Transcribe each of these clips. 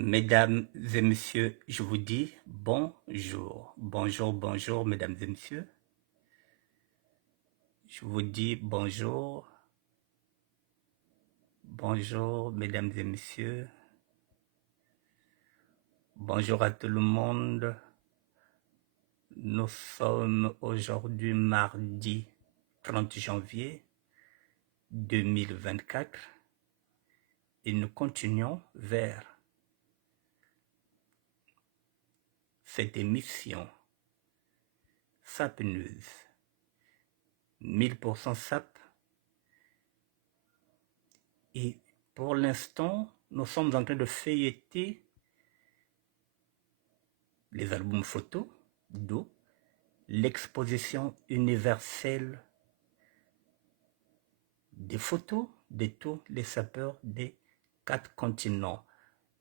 Mesdames et messieurs, je vous dis bonjour. Bonjour, bonjour, mesdames et messieurs. Je vous dis bonjour. Bonjour, mesdames et messieurs. Bonjour à tout le monde. Nous sommes aujourd'hui mardi 30 janvier 2024 et nous continuons vers cette émission SAP News. 1000% SAP. Et pour l'instant, nous sommes en train de feuilleter les albums photos d'eau, l'exposition universelle des photos de tous les sapeurs des 4 continents.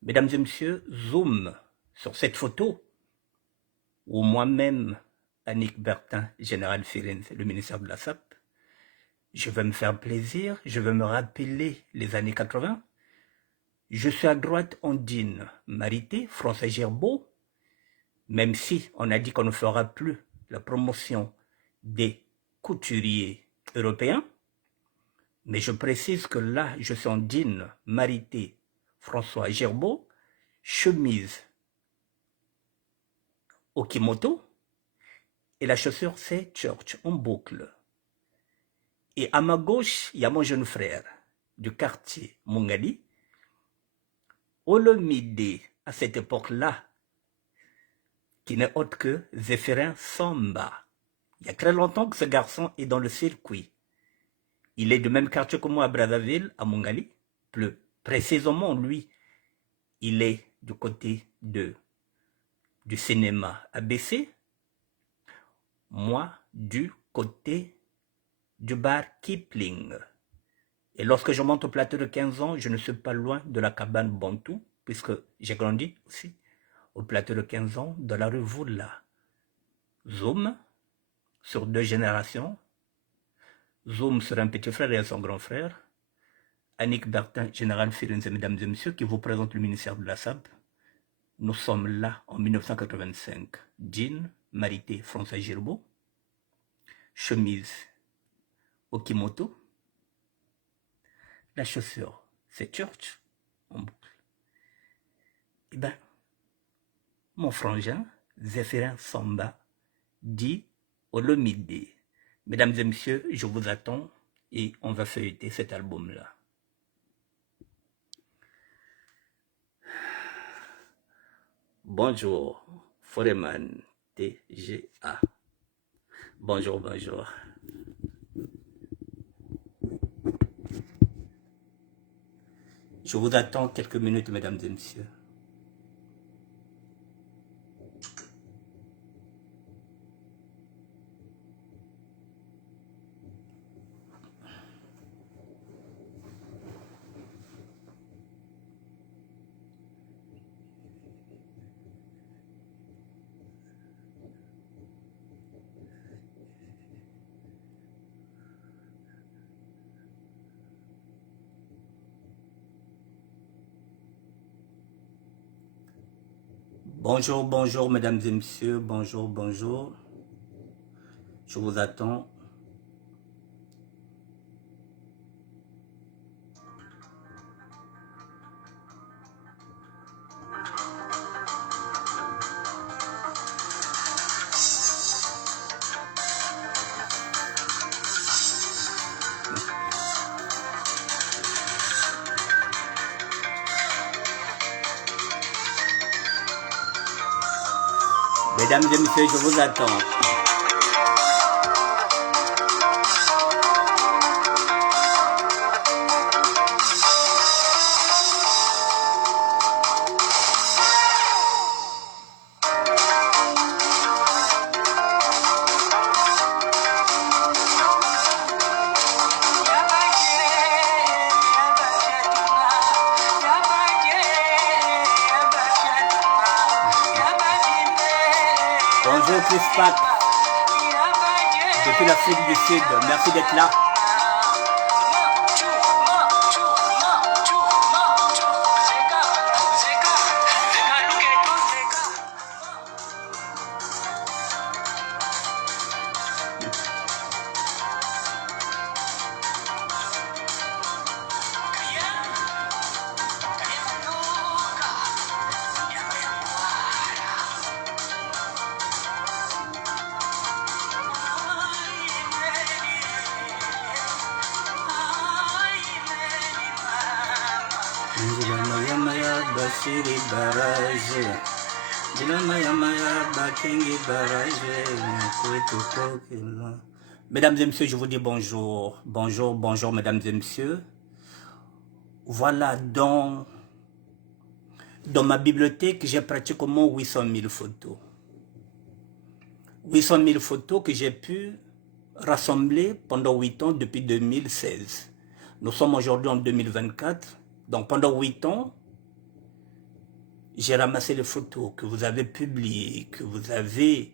Mesdames et messieurs, zoom sur cette photo où moi-même, Annick Bertin, général Firenze, le ministère de la SAP, je vais me faire plaisir, je vais me rappeler les années 80. Je suis à droite Ondine Marité, François Gerbeau, même si on a dit qu'on ne fera plus la promotion des couturiers européens. Mais je précise que là, je suis Ondine Marité, François Gerbeau, chemise Okimoto, et la chaussure c'est Church en boucle. Et à ma gauche, il y a mon jeune frère du quartier Mungali, Olomide, à cette époque-là, qui n'est autre que Zéphirin Samba. Il y a très longtemps que ce garçon est dans le circuit. Il est du même quartier que moi à Brazzaville, à Mungali. Plus précisément, lui, il est du côté du cinéma ABC. Moi, du côté du bar Kipling. Et lorsque je monte au plateau de 15 ans, je ne suis pas loin de la cabane Bantou, puisque j'ai grandi aussi au plateau de 15 ans de la rue Voula. Zoom sur 2 générations. Zoom sur un petit frère et son grand frère. Annick Bertin, général Firenze, mesdames et messieurs, qui vous présente le ministère de la SAP. Nous sommes là en 1985. Jean, Marité, François Gerbeau. Chemise, Okimoto. La chaussure, c'est Church en boucle. Eh bien, mon frangin, Zéphirin Samba, dit Olomide. Mesdames et messieurs, je vous attends et on va feuilleter cet album-là. Bonjour, Foreman TGA. Bonjour, bonjour. Je vous attends quelques minutes, mesdames et messieurs. Bonjour, bonjour, mesdames et messieurs. Bonjour, bonjour. Je vous attends. Mesdames et messieurs, je vous attends. Bonjour Chris Pack, depuis l'Afrique du Sud, merci d'être là. Maya Maya Basiri Barage. Maya Maya Bakengi Barage. Mesdames et messieurs, je vous dis bonjour. Bonjour, bonjour, mesdames et messieurs. Voilà, dans ma bibliothèque, j'ai pratiquement 800 000 photos. 800 000 photos que j'ai pu rassembler pendant 8 ans depuis 2016. Nous sommes aujourd'hui en 2024. Donc pendant 8 ans, j'ai ramassé les photos que vous avez publiées, que vous avez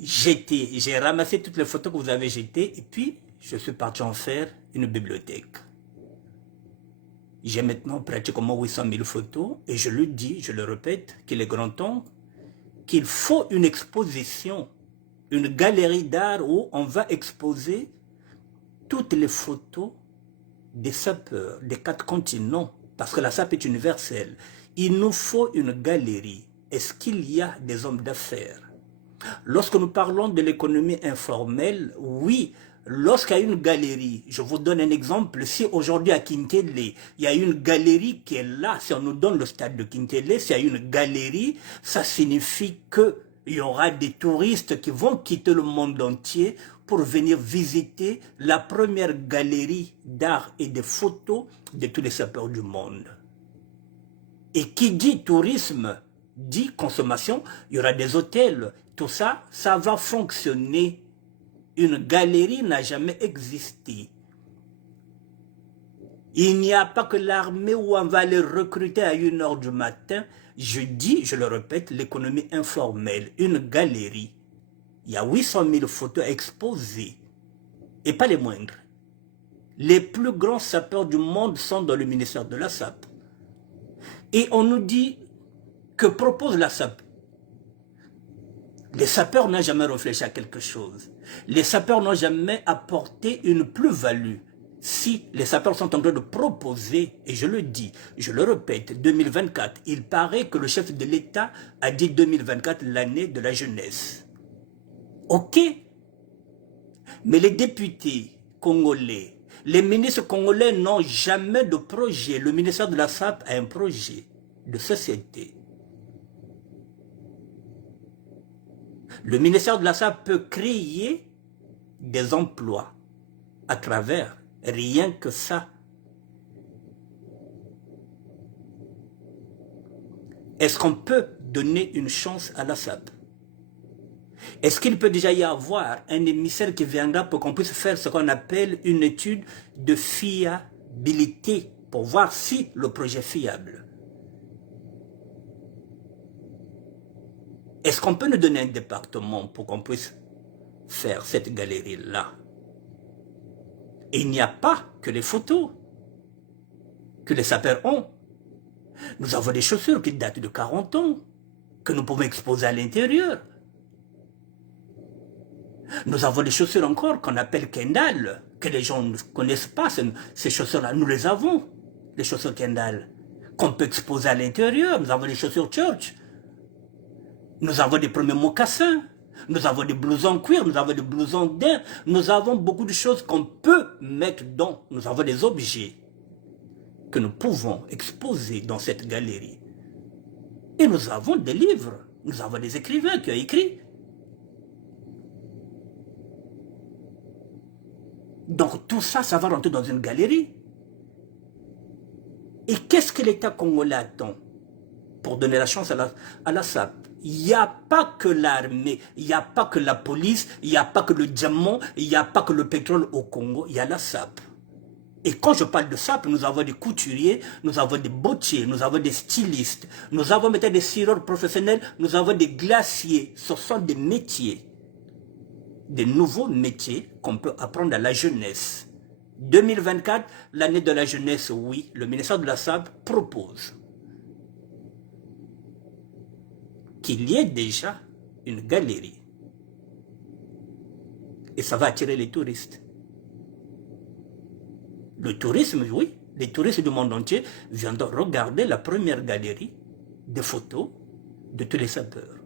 jetées. J'ai ramassé toutes les photos que vous avez jetées et puis je suis parti en faire une bibliothèque. J'ai maintenant pratiquement 800 000 photos et je le dis, je le répète, qu'il est grand temps qu'il faut une exposition, une galerie d'art où on va exposer toutes les photos des sapeurs des 4 continents, parce que la SAP est universelle. Il nous faut une galerie. Est-ce qu'il y a des hommes d'affaires? Lorsque nous parlons de l'économie informelle, oui, lorsqu'il y a une galerie, je vous donne un exemple, si aujourd'hui à Kintele, il y a une galerie qui est là, si on nous donne le stade de Kintele, s'il y a une galerie, ça signifie qu'il y aura des touristes qui vont quitter le monde entier pour venir visiter la première galerie d'art et de photos de tous les sapeurs du monde. Et qui dit tourisme, dit consommation, il y aura des hôtels, tout ça, ça va fonctionner. Une galerie n'a jamais existé. Il n'y a pas que l'armée où on va les recruter à 1 h du matin. Je dis, je le répète, l'économie informelle, une galerie. Il y a 800 000 photos exposées, et pas les moindres. Les plus grands sapeurs du monde sont dans le ministère de la SAP. Et on nous dit, que propose la SAP? Les sapeurs n'ont jamais réfléchi à quelque chose. Les sapeurs n'ont jamais apporté une plus-value. Si les sapeurs sont en train de proposer, et je le dis, je le répète, 2024, il paraît que le chef de l'État a dit 2024 l'année de la jeunesse. Ok, mais les députés congolais, les ministres congolais n'ont jamais de projet. Le ministère de la SAP a un projet de société. Le ministère de la SAP peut créer des emplois à travers rien que ça. Est-ce qu'on peut donner une chance à la SAP? Est-ce qu'il peut déjà y avoir un émissaire qui viendra pour qu'on puisse faire ce qu'on appelle une étude de fiabilité pour voir si le projet est fiable? Est-ce qu'on peut nous donner un département pour qu'on puisse faire cette galerie-là? Et il n'y a pas que les photos que les sapeurs ont. Nous avons des chaussures qui datent de 40 ans, que nous pouvons exposer à l'intérieur. Nous avons des chaussures encore qu'on appelle Kendall, que les gens ne connaissent pas. Ces chaussures-là, nous les avons, les chaussures Kendall, qu'on peut exposer à l'intérieur. Nous avons des chaussures Church. Nous avons des premiers mocassins, nous avons des blousons en cuir, nous avons des blousons daim, nous avons beaucoup de choses qu'on peut mettre dans, nous avons des objets que nous pouvons exposer dans cette galerie. Et nous avons des livres, nous avons des écrivains qui ont écrit. Donc tout ça, ça va rentrer dans une galerie. Et qu'est-ce que l'État congolais attend pour donner la chance à la SAP? Il n'y a pas que l'armée, il n'y a pas que la police, il n'y a pas que le diamant, il n'y a pas que le pétrole au Congo, il y a la SAP. Et quand je parle de SAP, nous avons des couturiers, nous avons des bottiers, nous avons des stylistes, nous avons peut-être des cireurs professionnels, nous avons des glaciers. Ce sont des métiers, des nouveaux métiers qu'on peut apprendre à la jeunesse. 2024, l'année de la jeunesse, oui, le ministère de la SAP propose qu'il y ait déjà une galerie. Et ça va attirer les touristes. Le tourisme, oui, les touristes du monde entier viendront regarder la première galerie de photos de tous les sapeurs.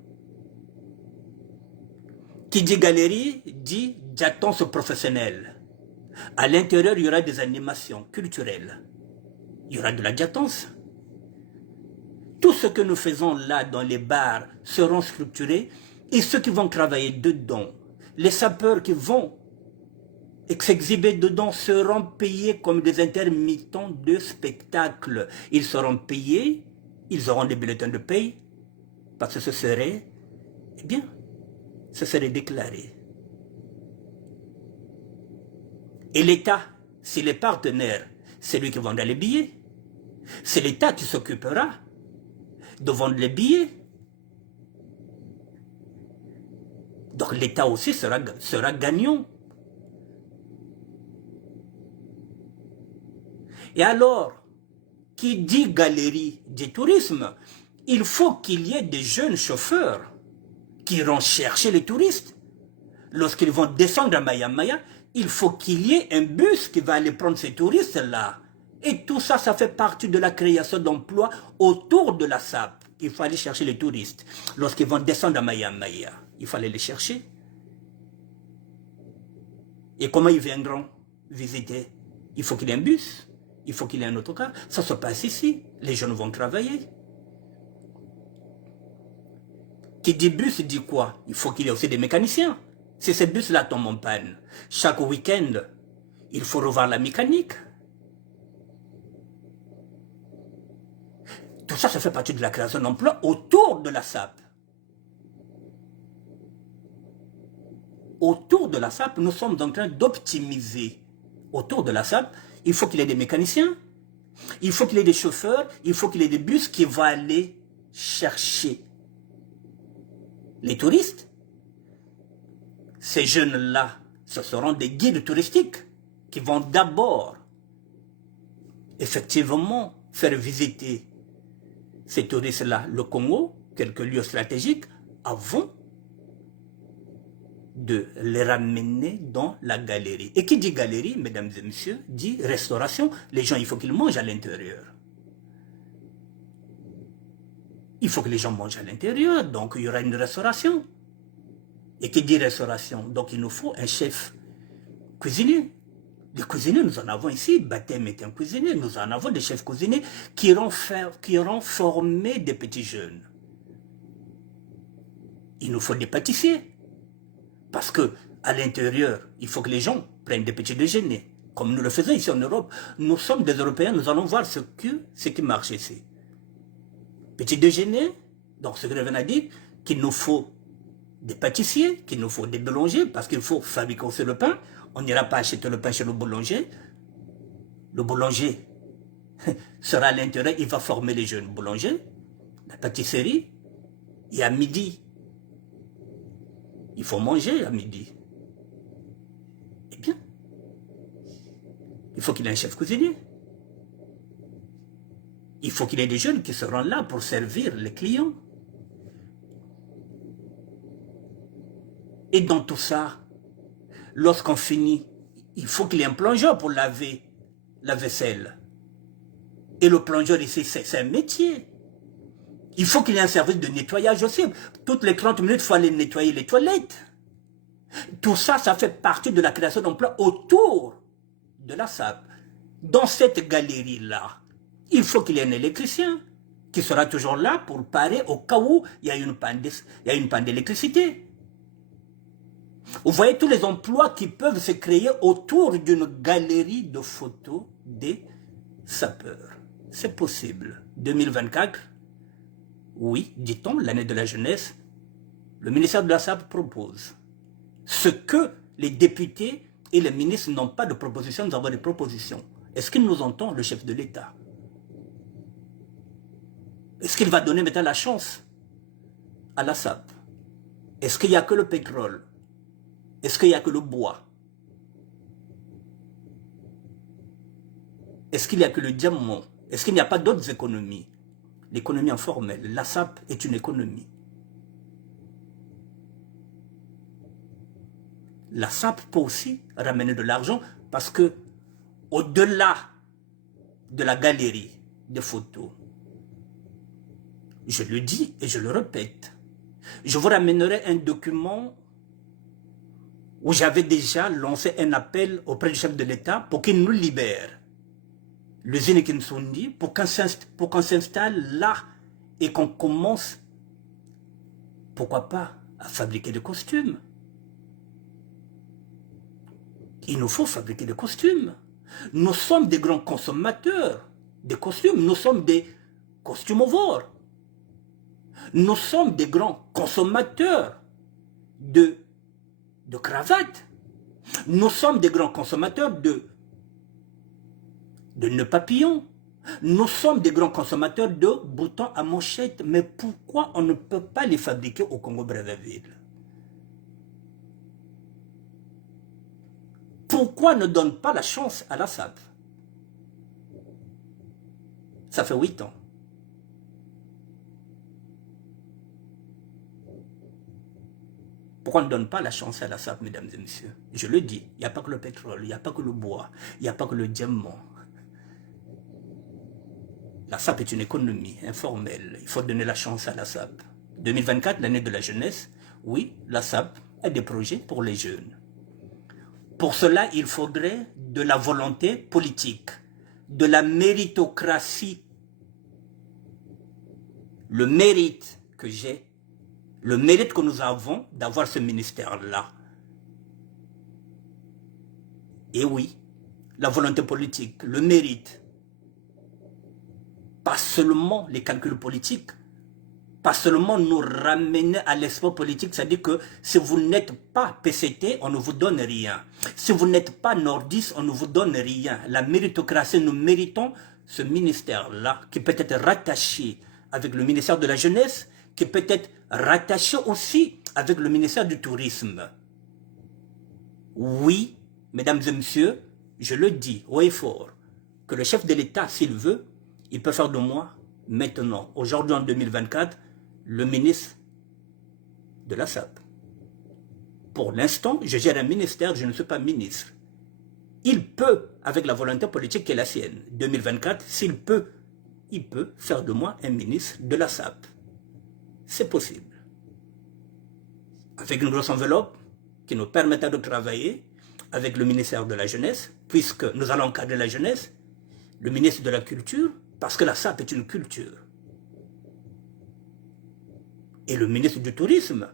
Qui dit galerie, dit diatonce professionnelle. À l'intérieur, il y aura des animations culturelles. il y aura de la diatance. Tout ce que nous faisons là dans les bars seront structurés et ceux qui vont travailler dedans, les sapeurs qui vont s'exhiber dedans seront payés comme des intermittents de spectacle. Ils seront payés, ils auront des bulletins de paye, parce que ce serait, eh bien, ce serait déclaré. Et l'État, s'il est partenaire, c'est lui qui vendra les billets. C'est l'État qui s'occupera de vendre les billets. Donc l'État aussi sera gagnant. Et alors, qui dit galerie du tourisme, il faut qu'il y ait des jeunes chauffeurs qui iront chercher les touristes. Lorsqu'ils vont descendre à Maya Maya, il faut qu'il y ait un bus qui va aller prendre ces touristes-là. Et tout ça, ça fait partie de la création d'emplois autour de la SAP. Il faut aller chercher les touristes. Lorsqu'ils vont descendre à Maya Maya, il faut aller les chercher. Et comment ils viendront visiter? Il faut qu'il y ait un bus, il faut qu'il y ait un autocar. Ça se passe ici. Les jeunes vont travailler. Qui dit bus dit quoi? Il faut qu'il y ait aussi des mécaniciens. Si ces bus-là tombent en panne, chaque week-end, il faut revoir la mécanique. Tout ça, ça fait partie de la création d'emplois autour de la SAP. Autour de la SAP, nous sommes en train d'optimiser. Autour de la SAP, il faut qu'il y ait des mécaniciens, il faut qu'il y ait des chauffeurs, il faut qu'il y ait des bus qui vont aller chercher les touristes. Ces jeunes-là, ce seront des guides touristiques qui vont d'abord, effectivement, faire visiter ces touristes-là le Congo, quelques lieux stratégiques, avant de les ramener dans la galerie. Et qui dit galerie, mesdames et messieurs, dit restauration. Les gens, il faut qu'ils mangent à l'intérieur. Il faut que les gens mangent à l'intérieur, donc il y aura une restauration. Et qui dit restauration, donc il nous faut un chef cuisinier. Les cuisiniers, nous en avons ici. Baptême est un cuisinier. Nous en avons des chefs cuisiniers qui iront former des petits jeunes. Il nous faut des pâtissiers. Parce que à l'intérieur, il faut que les gens prennent des petits déjeuners. Comme nous le faisons ici en Europe. Nous sommes des Européens, nous allons voir ce qui marche ici. Petit déjeuner, donc ce que je viens de dire, qu'il nous faut des pâtissiers, qu'il nous faut des boulangers, parce qu'il faut fabriquer aussi le pain. On n'ira pas acheter le pain chez le boulanger. Le boulanger sera à l'intérieur, il va former les jeunes boulangers. La pâtisserie, et à midi, il faut manger à midi. Eh bien, il faut qu'il y ait un chef cuisinier. Il faut qu'il y ait des jeunes qui seront là pour servir les clients. Et dans tout ça, lorsqu'on finit, il faut qu'il y ait un plongeur pour laver la vaisselle. Et le plongeur ici, c'est un métier. Il faut qu'il y ait un service de nettoyage aussi. Toutes les 30 minutes, il faut aller nettoyer les toilettes. Tout ça, ça fait partie de la création d'emplois autour de la SAP. Dans cette galerie-là, il faut qu'il y ait un électricien qui sera toujours là pour parer au cas où il y a une panne d'électricité. Vous voyez tous les emplois qui peuvent se créer autour d'une galerie de photos des sapeurs. C'est possible. 2024, oui, dit-on, l'année de la jeunesse, le ministère de la SAP propose. Ce que les députés et les ministres n'ont pas de proposition, nous avons des propositions. Est-ce qu'il nous entend, le chef de l'État? Est-ce qu'il va donner maintenant la chance à la SAP? Est-ce qu'il n'y a que le pétrole? Est-ce qu'il n'y a que le bois? Est-ce qu'il n'y a que le diamant? Est-ce qu'il n'y a pas d'autres économies? L'économie informelle, la SAP est une économie. La SAP peut aussi ramener de l'argent parce que au-delà de la galerie de photos, je le dis et je le répète, je vous ramènerai un document où j'avais déjà lancé un appel auprès du chef de l'État pour qu'il nous libère l'usine Kinsundi pour qu'on s'installe là et qu'on commence, pourquoi pas, à fabriquer des costumes. Il nous faut fabriquer des costumes. Nous sommes des grands consommateurs de costumes. Nous sommes des costumovores. Nous sommes des grands consommateurs de cravates. Nous sommes des grands consommateurs de nœuds papillons. Nous sommes des grands consommateurs de boutons à manchette. Mais pourquoi on ne peut pas les fabriquer au Congo-Brazzaville? Pourquoi ne donne pas la chance à la SAP? Ça fait 8 ans. Pourquoi on ne donne pas la chance à la SAP, mesdames et messieurs? Je le dis, il n'y a pas que le pétrole, il n'y a pas que le bois, il n'y a pas que le diamant. La SAP est une économie informelle. Il faut donner la chance à la SAP. 2024, l'année de la jeunesse, oui, la SAP a des projets pour les jeunes. Pour cela, il faudrait de la volonté politique, de la méritocratie. Le mérite que j'ai, le mérite que nous avons d'avoir ce ministère-là. Et oui, la volonté politique, le mérite. Pas seulement les calculs politiques, pas seulement nous ramener à l'espoir politique, c'est-à-dire que si vous n'êtes pas PCT, on ne vous donne rien. Si vous n'êtes pas nordiste, on ne vous donne rien. La méritocratie, nous méritons ce ministère-là, qui peut être rattaché avec le ministère de la Jeunesse, qui peut être rattaché aussi avec le ministère du Tourisme. Oui, mesdames et messieurs, je le dis haut et fort, que le chef de l'État, s'il veut, il peut faire de moi, maintenant, aujourd'hui en 2024, le ministre de la SAP. Pour l'instant, je gère un ministère, je ne suis pas ministre. Il peut, avec la volonté politique qui est la sienne, 2024, s'il peut, il peut faire de moi un ministre de la SAP. C'est possible. Avec une grosse enveloppe qui nous permettra de travailler avec le ministère de la Jeunesse, puisque nous allons encadrer la jeunesse, le ministre de la Culture, parce que la SAP est une culture. Et le ministre du Tourisme,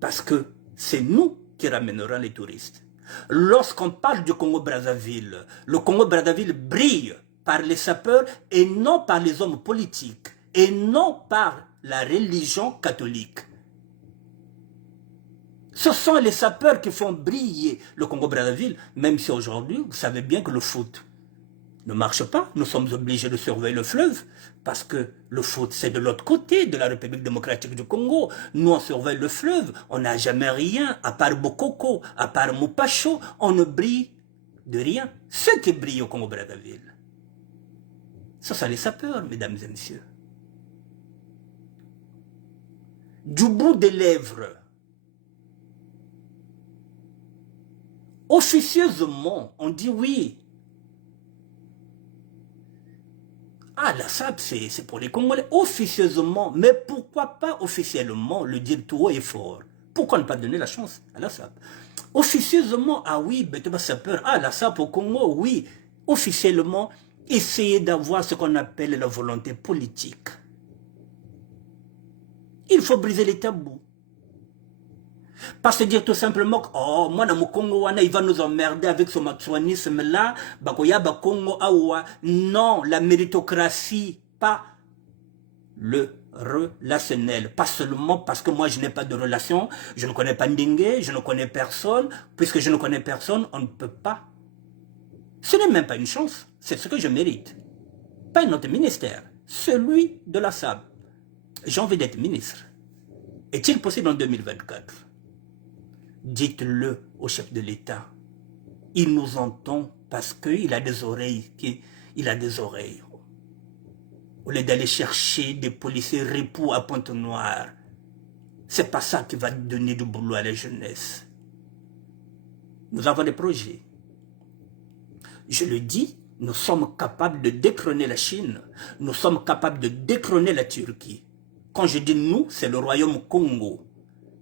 parce que c'est nous qui ramènerons les touristes. Lorsqu'on parle du Congo-Brazzaville, le Congo-Brazzaville brille par les sapeurs et non par les hommes politiques, et non par la religion catholique. Ce sont les sapeurs qui font briller le Congo-Brazzaville, même si aujourd'hui, vous savez bien que le foot ne marche pas. Nous sommes obligés de surveiller le fleuve parce que le foot, c'est de l'autre côté de la République démocratique du Congo. Nous, on surveille le fleuve. On n'a jamais rien, à part Bokoko, à part Moupacho. On ne brille de rien. Ceux qui brillent au Congo-Brazzaville, ce sont les sapeurs, mesdames et messieurs. Du bout des lèvres, officieusement, on dit oui. Ah, la SAP, c'est pour les Congolais, officieusement. Mais pourquoi pas officiellement le dire tout haut et fort? Pourquoi ne pas donner la chance à la SAP? Officieusement, ah oui, Beteba Sapeur, ah, la SAP au Congo, oui. Officiellement, essayer d'avoir ce qu'on appelle la volonté politique. Il faut briser les tabous. Pas se dire tout simplement que, oh, moi, dans mon Congo, il va nous emmerder avec ce matsuanisme-là, bakoya Congo awa. Non, la méritocratie, pas le relationnel. Pas seulement parce que moi, je n'ai pas de relation, je ne connais pas Ndingue, je ne connais personne. Puisque je ne connais personne, on ne peut pas. Ce n'est même pas une chance, c'est ce que je mérite. Pas notre ministère, celui de la SAP. J'ai envie d'être ministre. Est-il possible en 2024? Dites-le au chef de l'État. Il nous entend parce qu'il a des oreilles. Il a des oreilles. Au lieu d'aller chercher des policiers ripoux à Pointe-Noire, c'est pas ça qui va donner du boulot à la jeunesse. Nous avons des projets. Je le dis, nous sommes capables de détrôner la Chine. Nous sommes capables de détrôner la Turquie. Quand je dis nous, c'est le royaume Congo,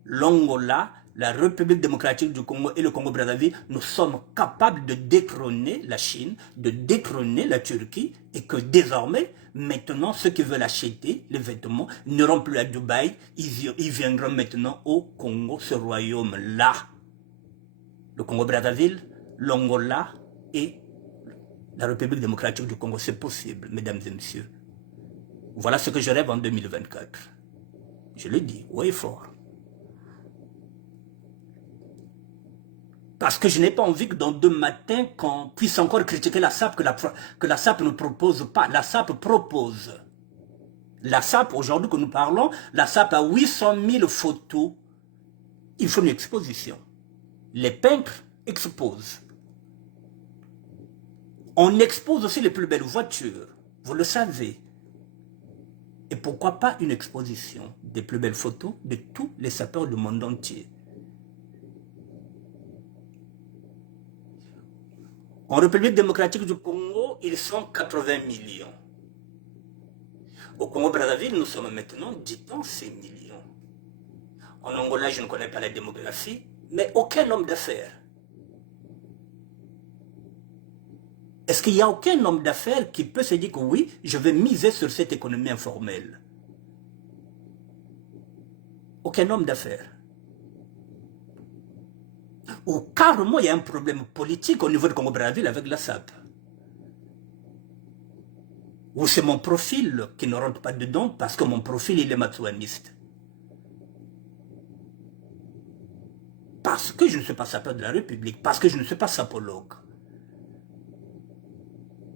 l'Angola, la République démocratique du Congo et le Congo-Brazzaville, nous sommes capables de détrôner la Chine, de détrôner la Turquie, et que désormais, maintenant, ceux qui veulent acheter les vêtements n'iront plus à Dubaï, ils viendront maintenant au Congo, ce royaume-là. Le Congo-Brazzaville, l'Angola et la République démocratique du Congo, c'est possible, mesdames et messieurs. Voilà ce que je rêve en 2024. Je le dis, haut et fort. Parce que je n'ai pas envie que dans 2 matins, qu'on puisse encore critiquer la SAP, que la SAP ne propose pas. La SAP propose. La SAP, aujourd'hui que nous parlons, la SAP a 800 000 photos. Il faut une exposition. Les peintres exposent. On expose aussi les plus belles voitures. Vous le savez. Et pourquoi pas une exposition des plus belles photos de tous les sapeurs du monde entier. En République démocratique du Congo, ils sont 80 millions. Au Congo-Brazzaville, nous sommes maintenant 6 millions. En Angola, je ne connais pas la démographie, mais aucun homme d'affaires. Est-ce qu'il y a aucun homme d'affaires qui peut se dire que oui, je vais miser sur cette économie informelle? Aucun homme d'affaires. Ou carrément, il y a un problème politique au niveau de Congo-Brazzaville avec la SAP. Ou c'est mon profil qui ne rentre pas dedans parce que mon profil, il est matsouaniste. Parce que je ne suis pas sapeur de la République, parce que je ne suis pas sapologue.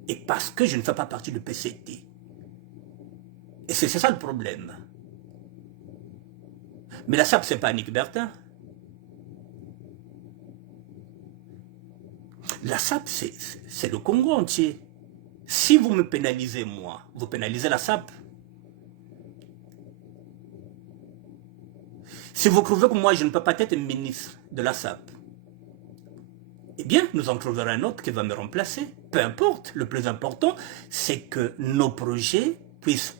Et parce que je ne fais pas partie du PCT. Et c'est ça le problème. Mais la SAP, c'est pas Annick Bertin. La SAP, c'est le Congo entier. Si vous me pénalisez, moi, vous pénalisez la SAP. Si vous trouvez que moi, je ne peux pas être ministre de la SAP, eh bien, nous en trouverons un autre qui va me remplacer. Peu importe, le plus important, c'est que nos projets puissent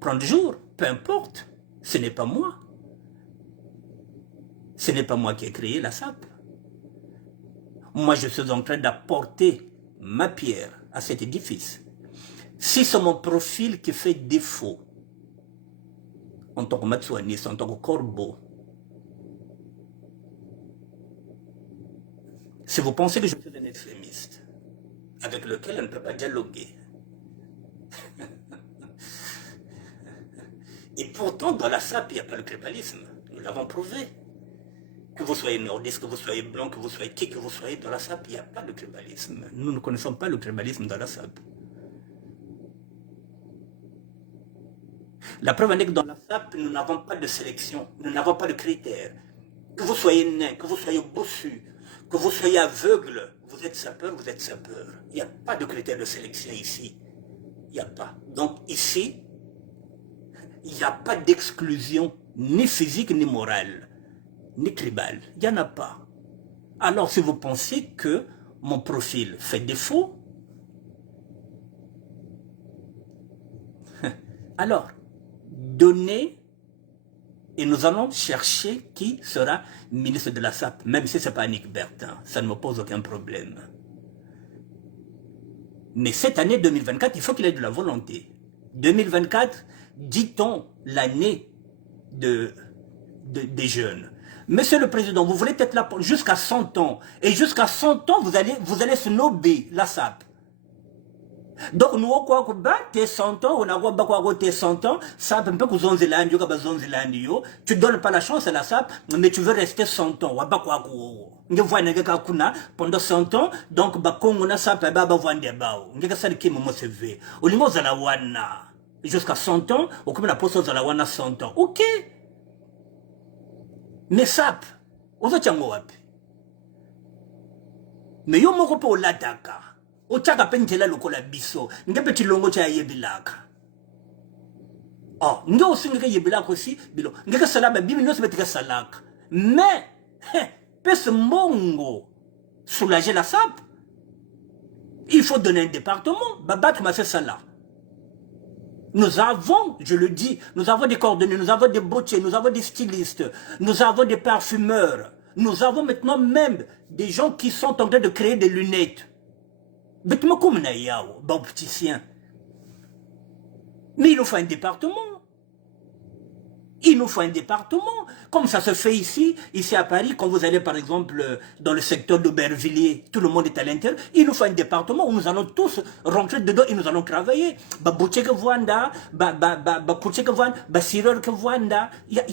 prendre jour. Peu importe, ce n'est pas moi. Ce n'est pas moi qui ai créé la SAP. Moi, je suis en train d'apporter ma pierre à cet édifice. Si c'est mon profil qui fait défaut, en tant que matsouaniste, en tant que corbeau, si vous pensez que je suis un extrémiste, avec lequel on ne peut pas dialoguer, et pourtant, dans la SAP, il n'y a pas le tribalisme. Nous l'avons prouvé. Que vous soyez nordiste, que vous soyez blanc, que vous soyez qui, que vous soyez dans la SAP, il n'y a pas de tribalisme. Nous ne connaissons pas le tribalisme dans la SAP. La preuve est que dans la SAP, nous n'avons pas de sélection, nous n'avons pas de critères. Que vous soyez nain, que vous soyez bossu, que vous soyez aveugle, vous êtes sapeur, vous êtes sapeur. Il n'y a pas de critères de sélection ici. Il n'y a pas. Donc ici, il n'y a pas d'exclusion, ni physique, ni morale, ni tribale. Il n'y en a pas. Alors si vous pensez que mon profil fait défaut, alors, donnez et nous allons chercher qui sera ministre de la SAP, même si ce n'est pas Annick Bertin. Ça ne me pose aucun problème. Mais cette année 2024, il faut qu'il ait de la volonté. 2024, dit-on l'année des jeunes. Monsieur le Président, vous voulez être là jusqu'à 100 ans. Et jusqu'à 100 ans, vous allez snober la SAP. Donc nous quoi que t'es 100 ans, on a quoi t'es 100 ans, ça peut que tu donnes pas la chance à la SAP, mais tu veux rester 100 ans. Pendant 100 ans, donc on a SAP jusqu'à 100 ans, ou comme la poste de la wana 100 ans. Ok. Mais SAP, on a mais yo moko po lataka. Ochaka pentela lokola biso ngebe tilongo cha yebilaka oh ndo osinga yebilaka aussi bilo ngeke salaba bibi no sebetika salaka mais pese mongo soulager la SAP, il faut donner un département babattre ma fait ça là Nous avons, je le dis, nous avons des coordonnées, nous avons des bottiers, nous avons des stylistes, nous avons des parfumeurs, nous avons maintenant même des gens qui sont en train de créer des lunettes. Mais il nous faut un département. Il nous faut un département, comme ça se fait ici à Paris, quand vous allez par exemple dans le secteur d'Aubervilliers, tout le monde est à l'intérieur, il nous faut un département où nous allons tous rentrer dedans et nous allons travailler. Il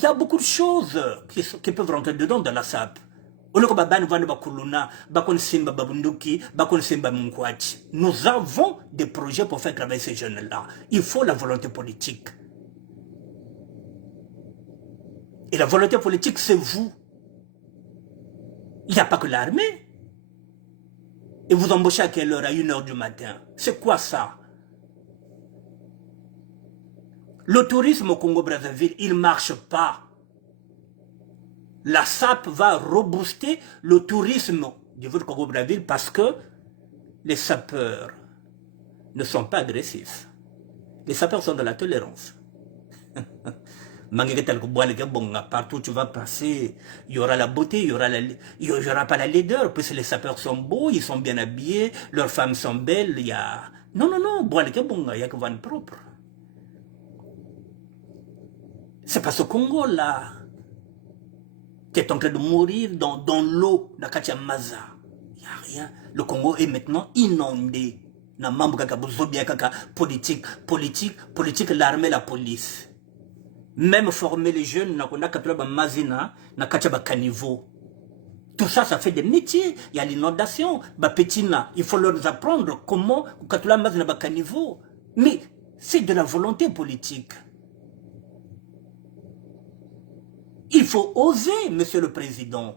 y a beaucoup de choses qui peuvent rentrer dedans dans la SAP. Nous avons des projets pour faire travailler ces jeunes-là. Il faut la volonté politique. Et la volonté politique, c'est vous. Il n'y a pas que l'armée. Et vous embauchez à quelle heure? À 1h du matin. C'est quoi ça? Le tourisme au Congo-Brazzaville, il ne marche pas. La SAP va rebooster le tourisme du Congo-Brazzaville parce que les sapeurs ne sont pas agressifs. Les sapeurs sont de la tolérance. Partout où tu vas passer, il y aura la beauté, il y aura pas la laideur, puisque les sapeurs sont beaux, ils sont bien habillés, leurs femmes sont belles, il y a... Non, il y a que van propre. C'est pas ce Congo-là qui est en train de mourir dans l'eau, dans Kachamaza. Il n'y a rien. Le Congo est maintenant inondé. Politique, l'armée, la police. Même former les jeunes, tout ça, ça fait des métiers. Il y a l'inondation, il faut leur apprendre comment, mais c'est de la volonté politique. Il faut oser, Monsieur le Président.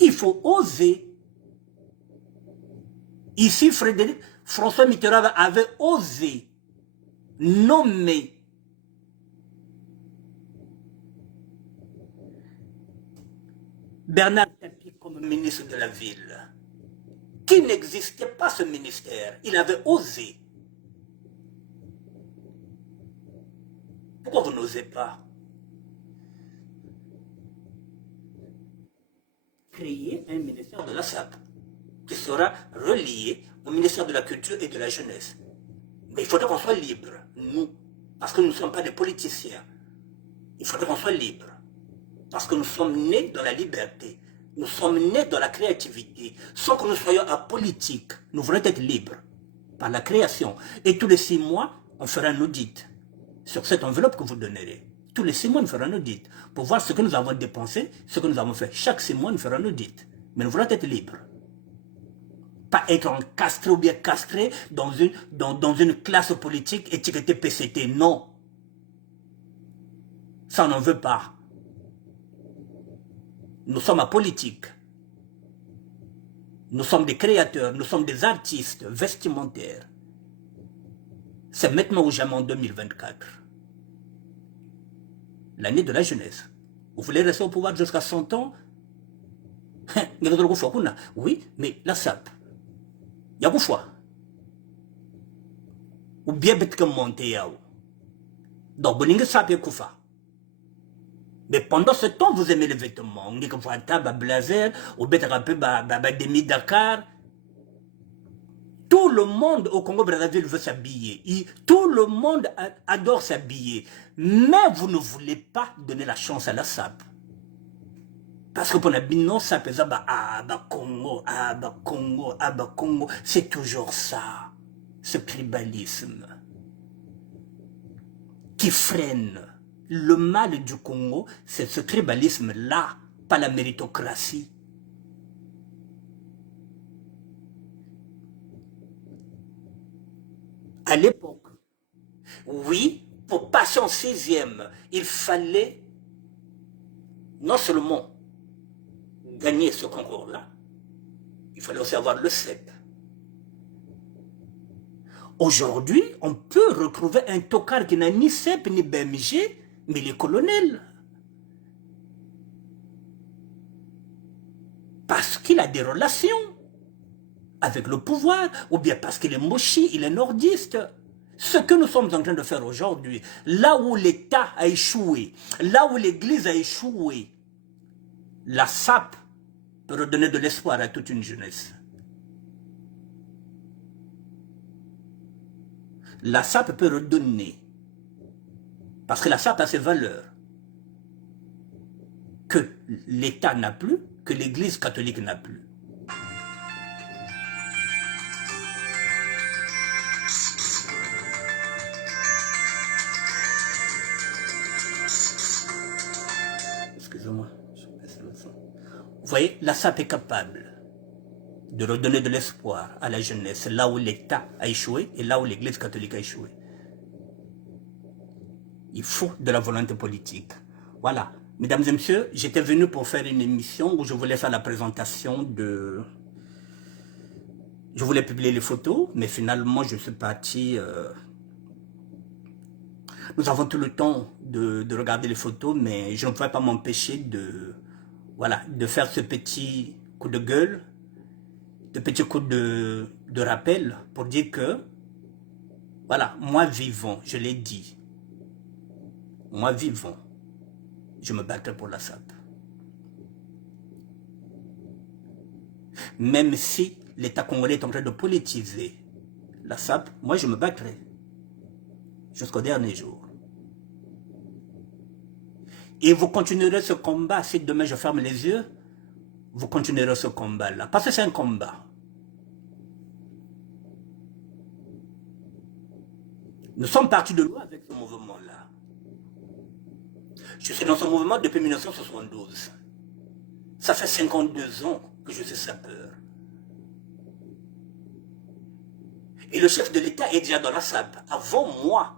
Il faut oser. Ici, François Mitterrand avait osé nommer Bernard Tapie comme ministre de la Ville, qui n'existait pas ce ministère. Il avait osé. Pourquoi vous n'osez pas créer un ministère de la SAP qui sera relié au ministère de la Culture et de la Jeunesse? Mais il faudrait qu'on soit libre, nous, parce que nous ne sommes pas des politiciens. Il faudrait qu'on soit libre, parce que nous sommes nés dans la liberté. Nous sommes nés dans la créativité. Sans que nous soyons apolitiques, nous voulons être libres par la création. Et tous les 6 mois, on fera un audit sur cette enveloppe que vous donnerez. Tous les 6 mois, nous ferons un audit pour voir ce que nous avons dépensé, ce que nous avons fait. Chaque 6 mois, nous ferons un audit. Mais nous voulons être libres. Pas être encastré ou bien castré dans une classe politique étiquetée PCT. Non. Ça, on n'en veut pas. Nous sommes apolitiques. Nous sommes des créateurs, nous sommes des artistes vestimentaires. C'est maintenant ou jamais en 2024. L'année de la jeunesse. Vous voulez rester au pouvoir jusqu'à 100 ans? Oui, mais la SAP. Il y a beaucoup. Ou bien bête comme monter yao. Donc, vous n'avez pas koufa. Mais pendant ce temps, vous aimez les vêtements. On dit que vous avez un blazer, ou bien un peu demi-Dakar. Tout le monde au Congo-Brazzaville veut s'habiller. Tout le monde adore s'habiller. Mais vous ne voulez pas donner la chance à la SAP. Parce que pour la bino, SAP, Congo, Congo. C'est toujours ça. Ce tribalisme qui freine. Le mal du Congo, c'est ce tribalisme-là, pas la méritocratie. À l'époque, oui, pour passer en 6e, il fallait non seulement gagner ce concours-là, il fallait aussi avoir le CEP. Aujourd'hui, on peut retrouver un tocard qui n'a ni CEP ni BMG, mais il est colonel. Parce qu'il a des relations. avec le pouvoir, ou bien parce qu'il est mochi, il est nordiste. Ce que nous sommes en train de faire aujourd'hui, là où l'État a échoué, là où l'Église a échoué, la SAP peut redonner de l'espoir à toute une jeunesse. La SAP peut redonner, parce que la SAP a ses valeurs, que l'État n'a plus, que l'Église catholique n'a plus. Excusez-moi, je baisse le son. Vous voyez, la SAP est capable de redonner de l'espoir à la jeunesse, là où l'État a échoué et là où l'Église catholique a échoué. Il faut de la volonté politique. Voilà. Mesdames et messieurs, j'étais venu pour faire une émission où je voulais faire la présentation de... Je voulais publier les photos, mais finalement, je suis parti... Nous avons tout le temps de regarder les photos, mais je ne pouvais pas m'empêcher de... Voilà, de faire ce petit coup de gueule, de petit coup de rappel pour dire que, voilà, moi vivant, je l'ai dit, moi vivant, je me battrai pour la SAP. Même si l'État congolais est en train de politiser la SAP, moi je me battrai jusqu'au dernier jour. Et vous continuerez ce combat, si demain je ferme les yeux, vous continuerez ce combat-là, parce que c'est un combat. Nous sommes partis de loin avec ce mouvement-là. Je suis dans ce mouvement depuis 1972. Ça fait 52 ans que je suis sapeur. Et le chef de l'État est déjà dans la SAP, avant moi.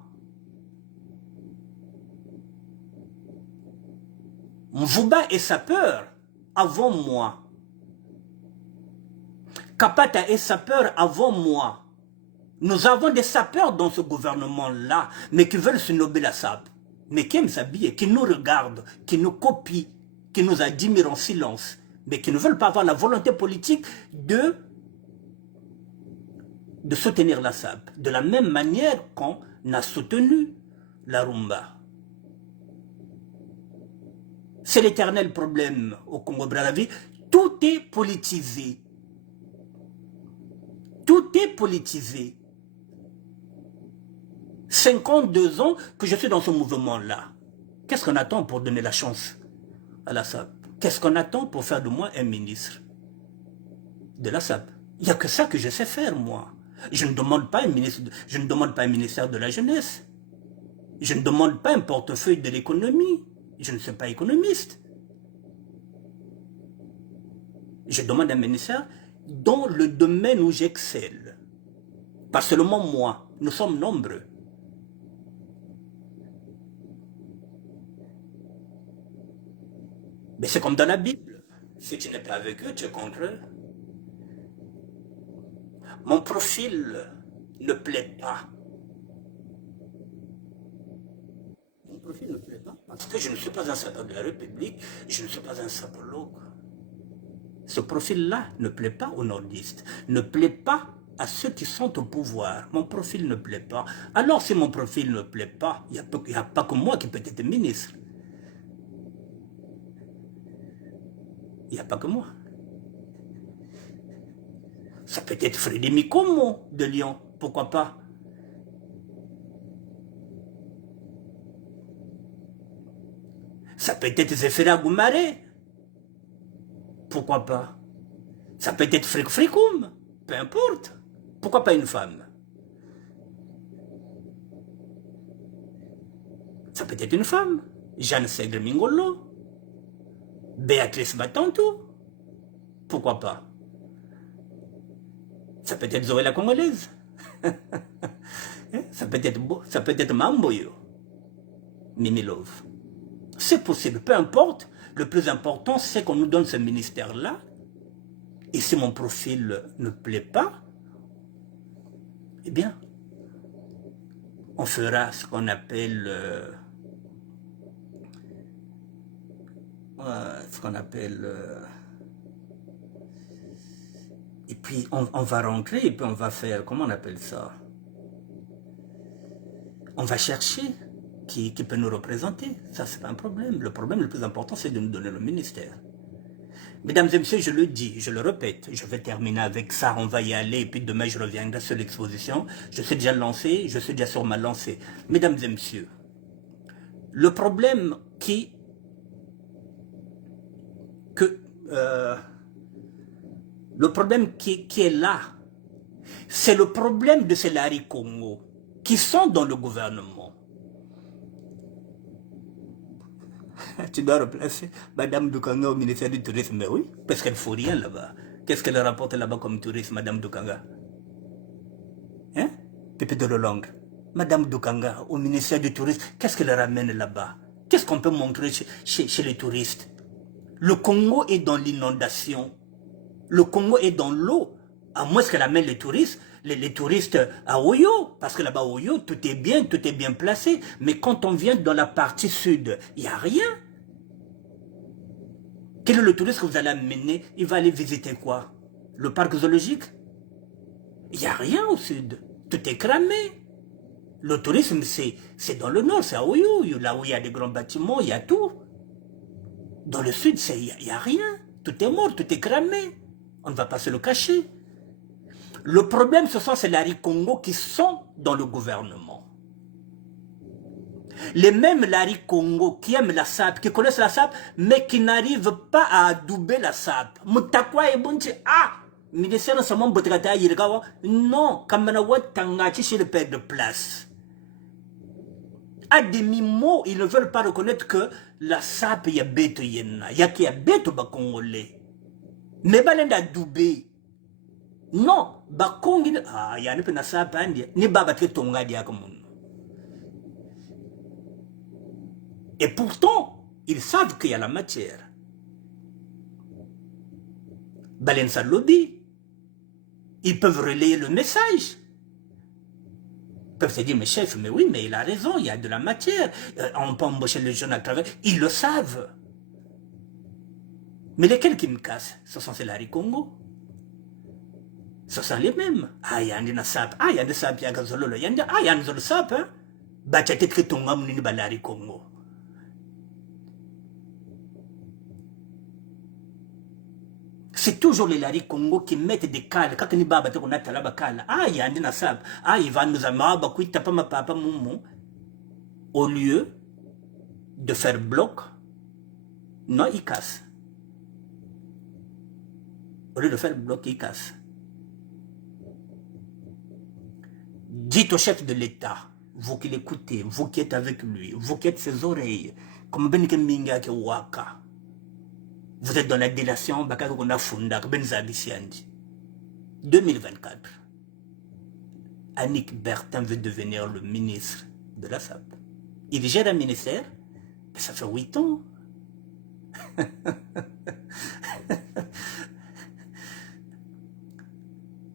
Mvouba est sapeur, avant moi. Kapata est sapeur, avant moi. Nous avons des sapeurs dans ce gouvernement-là, mais qui veulent se nober la SAP. Mais qui aiment s'habiller, qui nous regardent, qui nous copient, qui nous admirent en silence, mais qui ne veulent pas avoir la volonté politique de soutenir la SAP. De la même manière qu'on a soutenu la Rumba. C'est l'éternel problème au Congo-Brazzaville. Tout est politisé. Tout est politisé. 52 ans que je suis dans ce mouvement-là. Qu'est-ce qu'on attend pour donner la chance à la SAP? Qu'est-ce qu'on attend pour faire de moi un ministre de la SAP? Il n'y a que ça que je sais faire, moi. Je ne demande pas un ministre, je ne demande pas un ministère de la jeunesse. Je ne demande pas un portefeuille de l'économie. Je ne suis pas économiste. Je demande un ministère dans le domaine où j'excelle. Pas seulement moi, nous sommes nombreux. Mais c'est comme dans la Bible. Si tu n'es pas avec eux, tu es contre eux. Mon profil ne plaît pas. Mon profil ne plaît pas parce que je ne suis pas un sapeur de la République, je ne suis pas un sapologue. Ce profil-là ne plaît pas aux nordistes, ne plaît pas à ceux qui sont au pouvoir. Mon profil ne plaît pas. Alors si mon profil ne plaît pas, il n'y a pas que moi qui peut être ministre. Il n'y a pas que moi. Ça peut être Frédéric Mikomo de Lyon, pourquoi pas? Ça peut être Zéphira Goumaré, pourquoi pas? Ça peut être Frik Frikoum, peu importe. Pourquoi pas une femme? Ça peut être une femme. Jeanne Segre Mingolo, Béatrice Batantou, pourquoi pas? Ça peut être Zoé la Congolaise. Ça peut être Mamboyo, Mimilov. C'est possible, peu importe. Le plus important, c'est qu'on nous donne ce ministère-là. Et si mon profil ne plaît pas, eh bien, on fera ce qu'on appelle... Et puis on va rentrer et puis on va faire, comment on appelle ça? On va chercher qui peut nous représenter. Ça, c'est pas un problème. Le problème le plus important, c'est de nous donner le ministère. Mesdames et messieurs, je le dis, je le répète, je vais terminer avec ça, on va y aller, et puis demain je reviendrai sur l'exposition. Je suis déjà lancé, je suis déjà sur ma lancée. Mesdames et messieurs, le problème qui est là, c'est le problème de ces Larry Congo qui sont dans le gouvernement. Tu dois replacer Madame Dukanga au ministère du Tourisme, mais oui, parce qu'elle ne faut rien là-bas. Qu'est-ce qu'elle rapporte là-bas comme tourisme, Madame Dukanga? Hein? Pépé de Lolong. Madame Dukanga au ministère du Tourisme, qu'est-ce qu'elle ramène là-bas? Qu'est-ce qu'on peut montrer chez les touristes? Le Congo est dans l'inondation. Le Congo est dans l'eau. À moins qu'elle amène les touristes, les touristes à Oyo. Parce que là-bas, Oyo, tout est bien placé. Mais quand on vient dans la partie sud, il n'y a rien. Quel est le touriste que vous allez amener? Il va aller visiter quoi? Le parc zoologique? Il n'y a rien au sud. Tout est cramé. Le tourisme, c'est dans le nord, c'est à Oyo. Là où il y a des grands bâtiments, il y a tout. Dans le sud, il n'y a rien. Tout est mort, tout est cramé. On ne va pas se le cacher. Le problème, ce sont ces Larry Congo qui sont dans le gouvernement. Les mêmes Larry Congo qui aiment la SAP, qui connaissent la SAP, mais qui n'arrivent pas à adouber la SAP. Mutakwa et Bunchi, ministère de Samon Botrata Yirgawa, non, Kamanawa Tangachi chez le père de place. À demi-mot, ils ne veulent pas reconnaître que la SAP y a bête yena, y a qui a bête ba congolais. Mais balenda adoubé. Non, ba kongi, y a ne pena SAP andi, ni baba te tonga dia comme. Et pourtant, ils savent qu'il y a la matière. Balensa lobby. Ils peuvent relayer le message. Ils peuvent se dire, mais chef, mais oui, mais il a raison, il y a de la matière. On peut embaucher les jeunes à travers. Ils le savent. Mais lesquels qui me cassent? Ce sont ces Larry Congo. Ce sont les mêmes. Il y a un sap. Il y a un sap, il y a un zololo. Il y a un zololo sap. Bah, tu as été ton homme, ni Larry Congo. C'est toujours les Larry Congo qui mettent des cales. Quand on baba te connaît la bakala. Il y a un sap. Il va nous amener à quoi tapa ma papa moumou. Au lieu de faire bloc, non, il casse. Au lieu de faire bloc, il casse. Dites au chef de l'État, vous qui l'écoutez, vous qui êtes avec lui, vous qui êtes ses oreilles, comme Ben Keminga qui waka. Vous êtes dans la délation, Bakaka Kona Funda, Ben Zabisiandi. 2024. Annick Bertin veut devenir le ministre de la SAP. Il gère un ministère, mais ça fait 8 ans.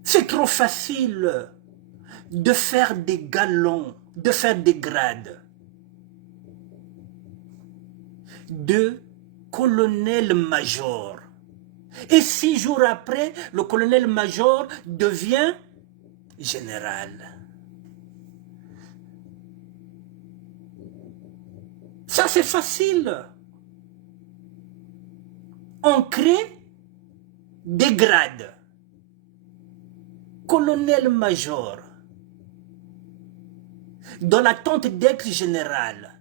C'est trop facile de faire des galons, de faire des grades. De colonel-major. Et 6 jours après, le colonel-major devient général. Ça, c'est facile. On crée des grades. Colonel-major. Dans l'attente d'être général.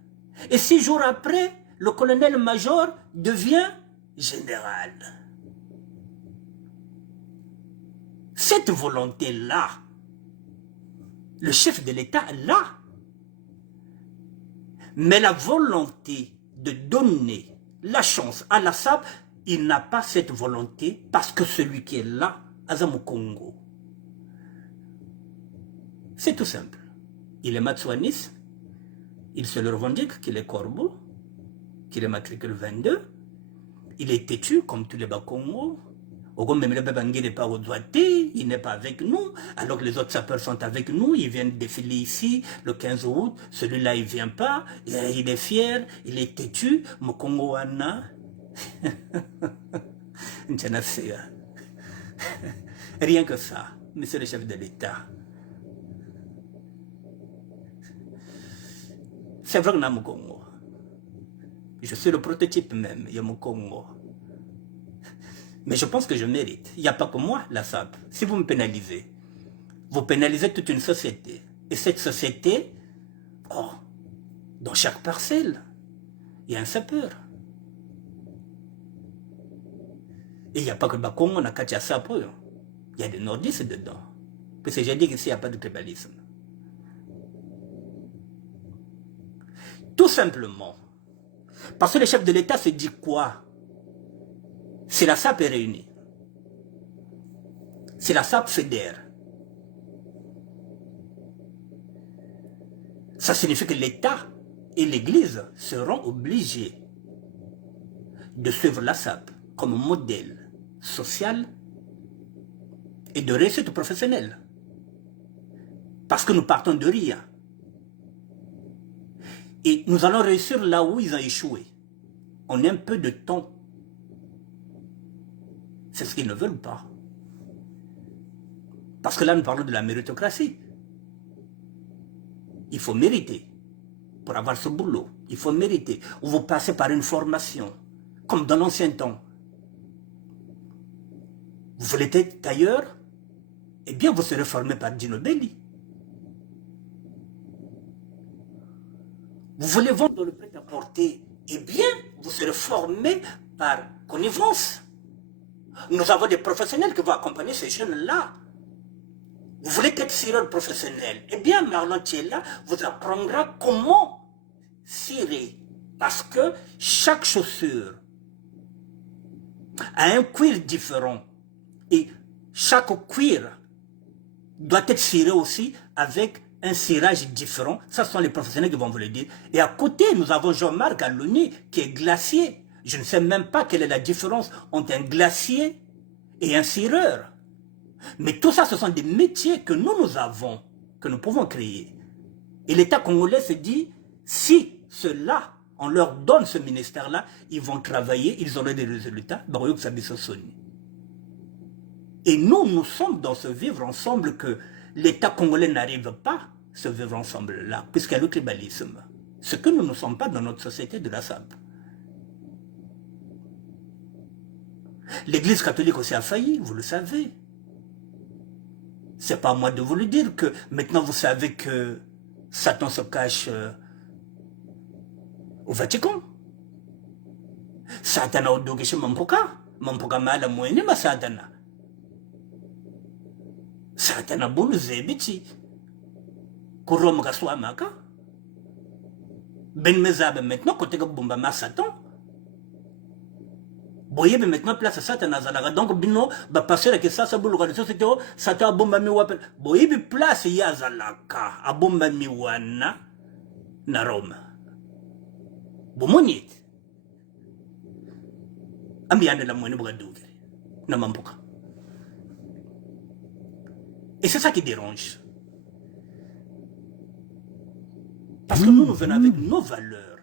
Et 6 jours après, le colonel-major devient général. Cette volonté-là, le chef de l'État l'a. Mais la volonté de donner la chance à la SAP, il n'a pas cette volonté parce que celui qui est là, Azam Congo. C'est tout simple. Il est Matsouanis, il se le revendique qu'il est Corbeau, qu'il est matricule 22, il est têtu comme tous les Bakongo. Il n'est pas avec nous, alors que les autres sapeurs sont avec nous, ils viennent défiler ici le 15 août, celui-là il ne vient pas, il est fier, il est têtu, Mokongo Wana. Rien que ça, monsieur le chef de l'État. C'est vrai que nous sommes Congo. Je suis le prototype même, il y a mon Congo. Mais je pense que je mérite. Il n'y a pas que moi, la SAP. Si vous me pénalisez, vous pénalisez toute une société. Et cette société, oh, dans chaque parcelle, il y a un sapeur. Et il n'y a pas que le Congo, on a qu'à sapeur. Il y a des nordistes dedans. Parce que j'ai dit qu'ici, il n'y a pas de tribalisme. Tout simplement. Parce que le chef de l'État se dit quoi? Si la SAP est réunie, si la SAP fédère, ça signifie que l'État et l'Église seront obligés de suivre la SAP comme modèle social et de réussite professionnelle. Parce que nous partons de rien. Et nous allons réussir là où ils ont échoué. On a un peu de temps. C'est ce qu'ils ne veulent pas. Parce que là, nous parlons de la méritocratie. Il faut mériter pour avoir ce boulot. Il faut mériter. Ou vous passez par une formation, comme dans l'ancien temps. Vous voulez être tailleur? Eh bien, vous serez formé par Dino Belli. Vous voulez vendre le prêt-à-porter? Eh bien, vous serez formé par connivence. Nous avons des professionnels qui vont accompagner ces jeunes-là. Vous voulez être cireur professionnel? Eh bien, Marlon Thiella vous apprendra comment cirer. Parce que chaque chaussure a un cuir différent. Et chaque cuir doit être ciré aussi avec un cirage différent. Ça, ce sont les professionnels qui vont vous le dire. Et à côté, nous avons Jean-Marc Aloni qui est glacier. Je ne sais même pas quelle est la différence entre un glacier et un cireur. Mais tout ça, ce sont des métiers que nous avons, que nous pouvons créer. Et l'État congolais se dit, si ceux-là, on leur donne ce ministère-là, ils vont travailler, ils auront des résultats. Et nous sommes dans ce vivre ensemble que l'État congolais n'arrive pas, ce vivre ensemble-là, puisqu'il y a le tribalisme. Ce que nous ne sommes pas dans notre société de la SAP. L'Église catholique aussi a failli, vous le savez. C'est pas à moi de vous le dire que maintenant vous savez que Satan se cache au Vatican. Satana odogeshe mampoka mala mwene ma Satana. Satana bulu zebiti. Kurom kaswa maka. Ben mezabe maintenant côté que bomba ma Satan. Boye maintenant place Satan azalaga donc bino ba passer que ça bulu ka société Satan bomba mi wapel. Boye place ya azalaka abomba mi wana na Rome. Bomonyit. Ambiande la mwene bougadouge. Na mampoka. Et c'est ça qui dérange. Parce que nous venons avec nos valeurs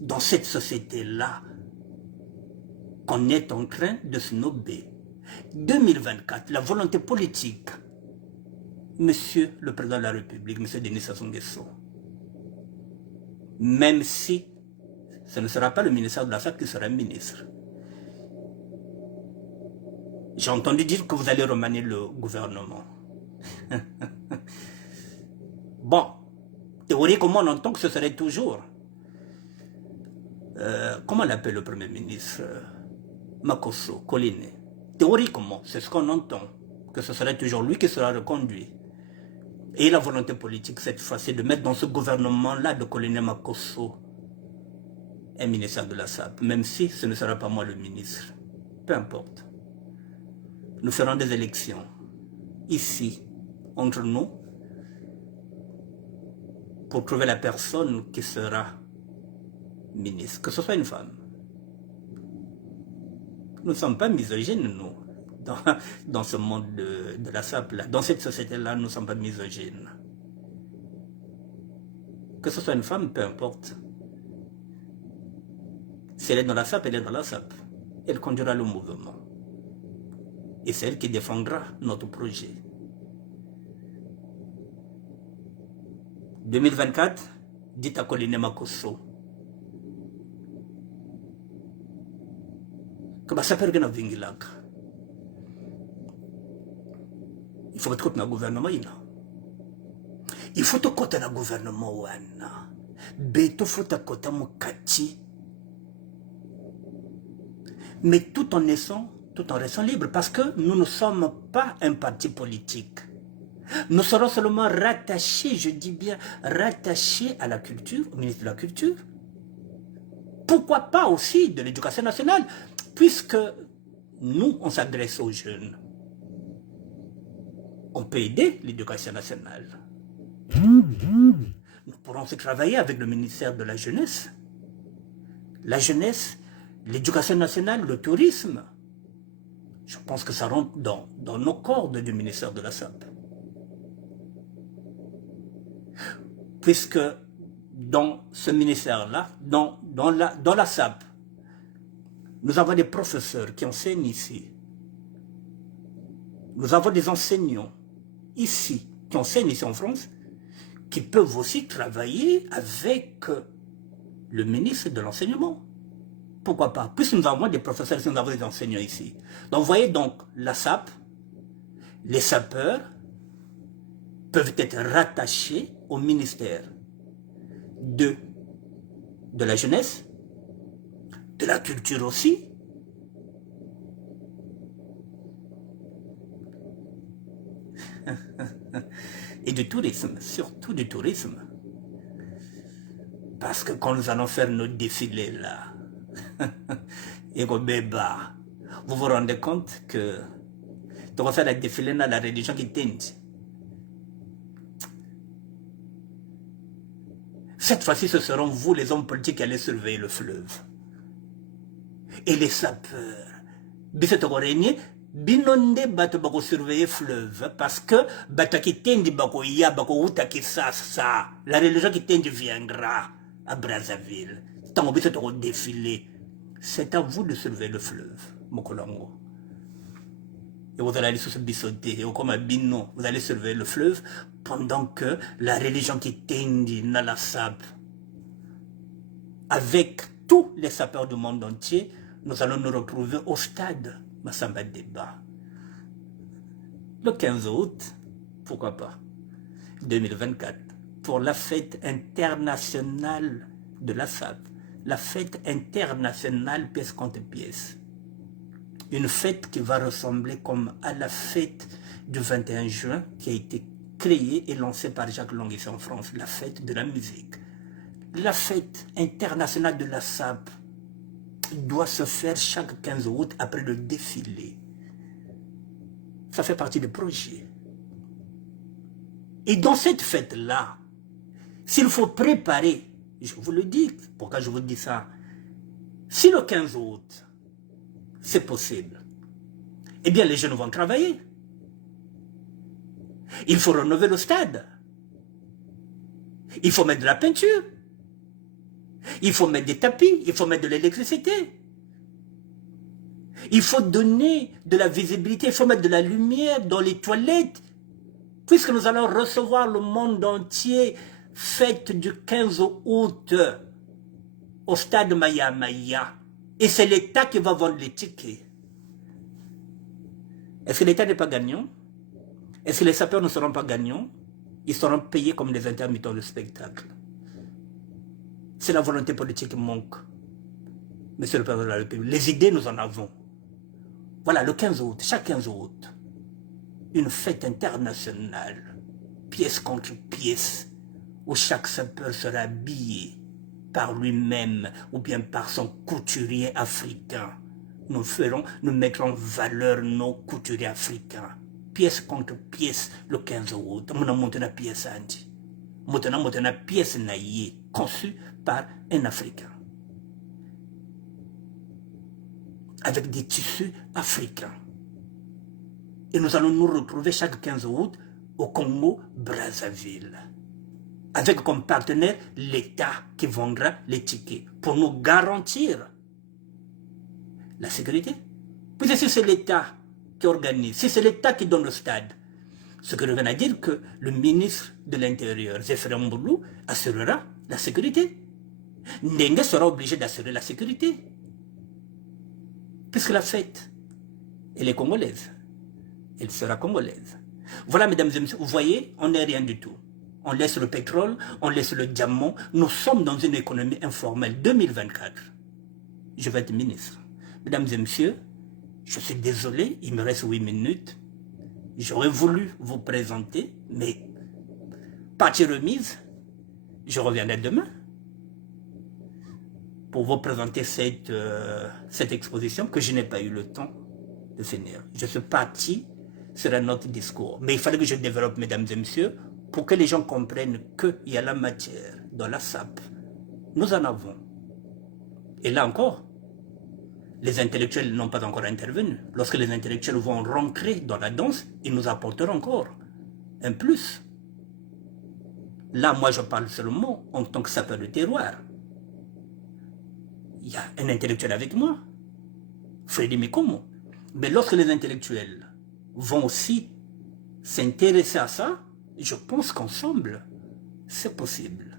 dans cette société-là qu'on est en train de snober. 2024, la volonté politique, Monsieur le Président de la République, Monsieur Denis Sassou Nguesso, même si ce ne sera pas le ministère de la SAP qui sera ministre. J'ai entendu dire que vous allez remanier le gouvernement. Bon, théoriquement, on entend que ce serait toujours... comment on appelle le Premier ministre Makosso, Colline. Théoriquement, c'est ce qu'on entend, que ce serait toujours lui qui sera reconduit. Et la volonté politique, cette fois, c'est de mettre dans ce gouvernement-là de Colline Makosso un ministère de la SAP, même si ce ne sera pas moi le ministre. Peu importe. Nous ferons des élections ici, entre nous, pour trouver la personne qui sera ministre, que ce soit une femme. Nous ne sommes pas misogynes, nous, dans ce monde de la SAP, là. Dans cette société-là, nous ne sommes pas misogynes. Que ce soit une femme, peu importe. Si elle est dans la SAP, elle est dans la SAP. Elle conduira le mouvement. Et c'est elle qui défendra notre projet. 2024, dites à Colline Makosso que ça peut rien vingilak. Il faut que tu aies un gouvernement. Il faut que tu aies un gouvernement. Il faut que tu aies un kati. Mais tout en restant libre, parce que nous ne sommes pas un parti politique. Nous serons seulement rattachés, je dis bien rattachés à la culture, au ministre de la Culture. Pourquoi pas aussi de l'Éducation nationale, puisque nous, on s'adresse aux jeunes. On peut aider l'Éducation nationale. Nous pourrons aussi travailler avec le ministère de la Jeunesse. La jeunesse, l'Éducation nationale, le tourisme. Je pense que ça rentre dans nos cordes du ministère de la SAP. Puisque dans ce ministère-là, dans la SAP, nous avons des professeurs qui enseignent ici. Nous avons des enseignants ici, qui enseignent ici en France, qui peuvent aussi travailler avec le ministre de l'Enseignement. Pourquoi pas? Puisque nous avons des professeurs, nous avons des enseignants ici. Donc, vous voyez donc, la SAP, les sapeurs peuvent être rattachés au ministère de la jeunesse, de la culture aussi, et du tourisme, surtout du tourisme. Parce que quand nous allons faire nos défilés là, et vous vous rendez compte que tu vas faire la défilé dans la religion qui tente. Cette fois-ci, ce seront vous, les hommes politiques, qui allez surveiller le fleuve. Et les sapeurs. Binonde bato bako surveiller fleuve parce que bato qui tendi bako ya bako uta qui ça la religion qui tendi viendra à Brazzaville. Tant que vous défiler, c'est à vous de surveiller le fleuve, Mokolongo. Et vous allez aller sur ce bissoté, et comme un bino, vous allez surveiller le fleuve pendant que la religion qui tendi dans la SAP, avec tous les sapeurs du monde entier, nous allons nous retrouver au stade Massamba Débat. Le 15 août, pourquoi pas, 2024, pour la fête internationale de la SAP, la fête internationale pièce contre pièce. Une fête qui va ressembler comme à la fête du 21 juin qui a été créée et lancée par Jacques Lang ici en France, la fête de la musique. La fête internationale de la SAP doit se faire chaque 15 août après le défilé. Ça fait partie du projet. Et dans cette fête-là, s'il faut préparer, je vous le dis, pourquoi je vous dis ça, si le 15 août, c'est possible, eh bien les jeunes vont travailler. Il faut rénover le stade. Il faut mettre de la peinture. Il faut mettre des tapis, il faut mettre de l'électricité. Il faut donner de la visibilité, il faut mettre de la lumière dans les toilettes. Puisque nous allons recevoir le monde entier, fête du 15 août, au stade Maya Maya. Et c'est l'État qui va vendre les tickets. Est-ce que l'État n'est pas gagnant? Est-ce que les sapeurs ne seront pas gagnants? Ils seront payés comme des intermittents de spectacle. C'est la volonté politique qui manque. Monsieur le Président de la République, les idées, nous en avons. Voilà, le 15 août, chaque 15 août, une fête internationale, pièce contre pièce, où chaque sapeur sera habillé par lui-même ou bien par son couturier africain. Nous mettrons en valeur nos couturiers africains. Pièce contre pièce, le 15 août. Nous avons monté la pièce anti. Nous avons monté la pièce naïe, conçue par un Africain. Avec des tissus africains. Et nous allons nous retrouver chaque 15 août au Congo-Brazzaville. Avec comme partenaire l'État qui vendra les tickets pour nous garantir la sécurité. Puis si c'est l'État qui organise, si c'est l'État qui donne le stade, ce qui revient à dire que le ministre de l'Intérieur, Zéphirin Mboulou, assurera la sécurité. Ndengue sera obligé d'assurer la sécurité. Puisque la fête, elle est congolaise. Elle sera congolaise. Voilà, mesdames et messieurs, vous voyez, on n'est rien du tout. On laisse le pétrole, on laisse le diamant. Nous sommes dans une économie informelle. 2024. Je vais être ministre. Mesdames et messieurs, je suis désolé, il me reste 8 minutes. J'aurais voulu vous présenter, mais partie remise, je reviendrai demain pour vous présenter cette exposition que je n'ai pas eu le temps de finir. Je suis parti sur un autre discours. Mais il fallait que je développe, mesdames et messieurs, pour que les gens comprennent qu'il y a la matière dans la SAP. Nous en avons. Et là encore, les intellectuels n'ont pas encore intervenu. Lorsque les intellectuels vont rentrer dans la danse, ils nous apporteront encore un plus. Là, moi, je parle seulement en tant que sapeur de terroir. Il y a un intellectuel avec moi, Freddy Mikomo. Mais lorsque les intellectuels vont aussi s'intéresser à ça, je pense qu'ensemble, c'est possible.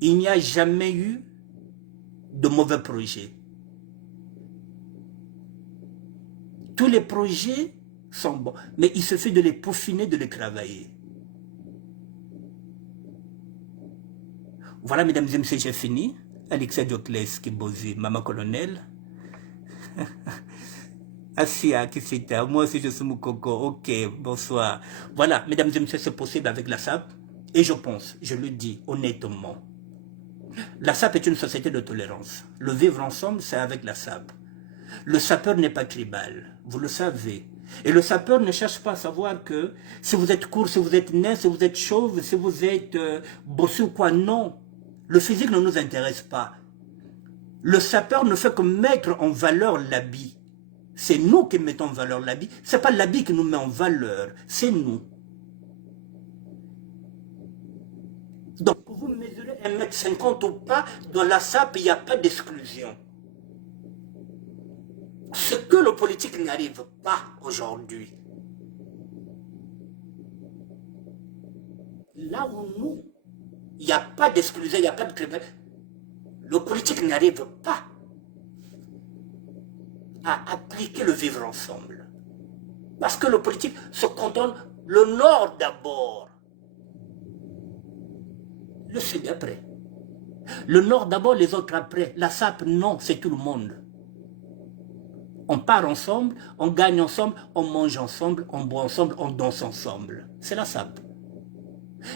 Il n'y a jamais eu de mauvais projets. Tous les projets sont bons, mais il suffit de les peaufiner, de les travailler. Voilà, mesdames et messieurs, j'ai fini. Alexia Dioclès Kibozi, maman colonel. Asia Kisita, moi aussi je suis Moukoko, ok, bonsoir. Voilà, mesdames et messieurs, c'est possible avec la SAP. Et je pense, je le dis honnêtement, la SAP est une société de tolérance. Le vivre ensemble, c'est avec la SAP. Le sapeur n'est pas tribal, vous le savez. Et le sapeur ne cherche pas à savoir que si vous êtes court, si vous êtes nain, si vous êtes chauve, si vous êtes bossu ou quoi, non. Le physique ne nous intéresse pas. Le sapeur ne fait que mettre en valeur l'habit. C'est nous qui mettons en valeur l'habit. Ce n'est pas l'habit qui nous met en valeur, c'est nous. Donc, vous mesurez 1,50 m ou pas, dans la SAP, il n'y a pas d'exclusion. Ce que le politique n'arrive pas aujourd'hui. Là où nous, il n'y a pas d'exclusion, il n'y a pas de tribunal. Le politique n'arrive pas à appliquer le vivre ensemble. Parce que le politique se contente le nord d'abord. Le sud après. Le nord d'abord, les autres après. La SAP, non, c'est tout le monde. On part ensemble, on gagne ensemble, on mange ensemble, on boit ensemble, on danse ensemble. C'est la SAP.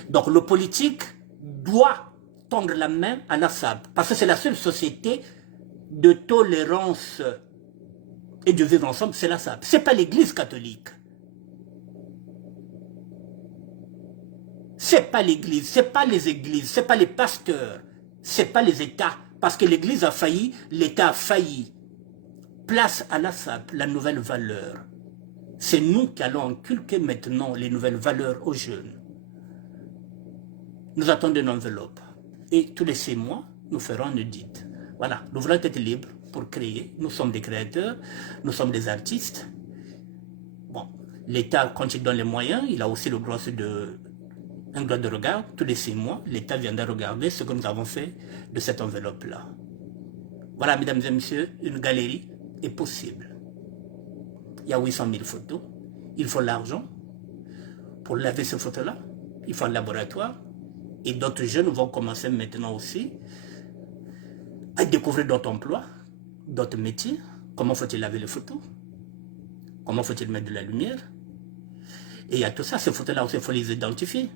Donc le politique doit tendre la main à la SAP. Parce que c'est la seule société de tolérance et de vivre ensemble, c'est la SAP. Ce n'est pas l'Église catholique. Ce n'est pas l'Église, ce n'est pas les églises, ce n'est pas les pasteurs, ce n'est pas les États. Parce que l'Église a failli, l'État a failli. Place à la SAP, la nouvelle valeur. C'est nous qui allons inculquer maintenant les nouvelles valeurs aux jeunes. Nous attendons une enveloppe. Et tous les 6 mois, nous ferons une audit. Voilà, nous voulons être libres pour créer. Nous sommes des créateurs, nous sommes des artistes. Bon, l'État, quand il donne les moyens, il a aussi le droit un droit de regard. Tous les 6 mois, l'État viendra regarder ce que nous avons fait de cette enveloppe-là. Voilà, mesdames et messieurs, une galerie est possible. Il y a 800 000 photos. Il faut l'argent pour laver ces photos-là. Il faut un laboratoire. Et d'autres jeunes vont commencer maintenant aussi à découvrir d'autres emplois, d'autres métiers. Comment faut-il laver les photos? Comment faut-il mettre de la lumière? Et il y a tout ça, ces photos-là aussi, il faut les identifier.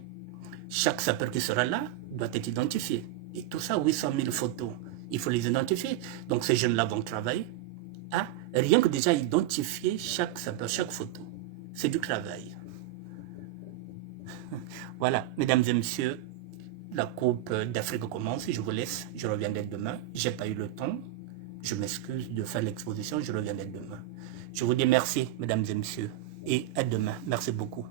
Chaque sapeur qui sera là doit être identifié. Et tout ça, 800 000 photos, il faut les identifier. Donc ces jeunes-là vont travailler à rien que déjà identifier chaque sapeur, chaque photo. C'est du travail. Voilà, mesdames et messieurs, la Coupe d'Afrique commence, je vous laisse, je reviendrai demain. Je n'ai pas eu le temps, je m'excuse de faire l'exposition, je reviendrai demain. Je vous dis merci, mesdames et messieurs, et à demain. Merci beaucoup.